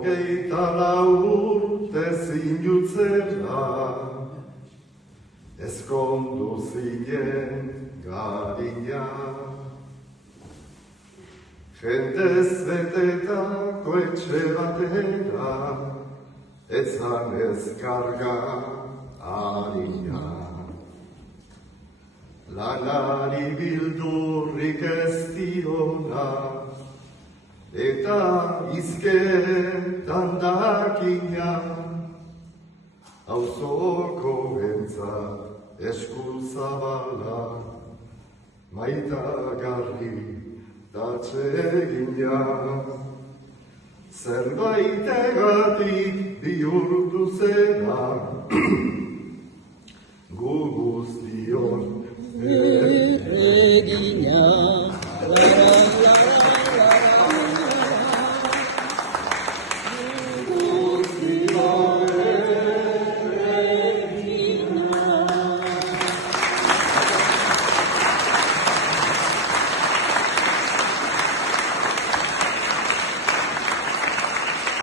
Hogeita urte zinutzera, ezkondu zinen garina. Jendez betetako etxe batera, etzan ezkarga harina. Lanari bildurrik ez diona, eta izketan dakina. Auzoko entzat eskuzabala, maitagarri datsegina. Zerbaitegatik bihurtu zena, gu guztion egina.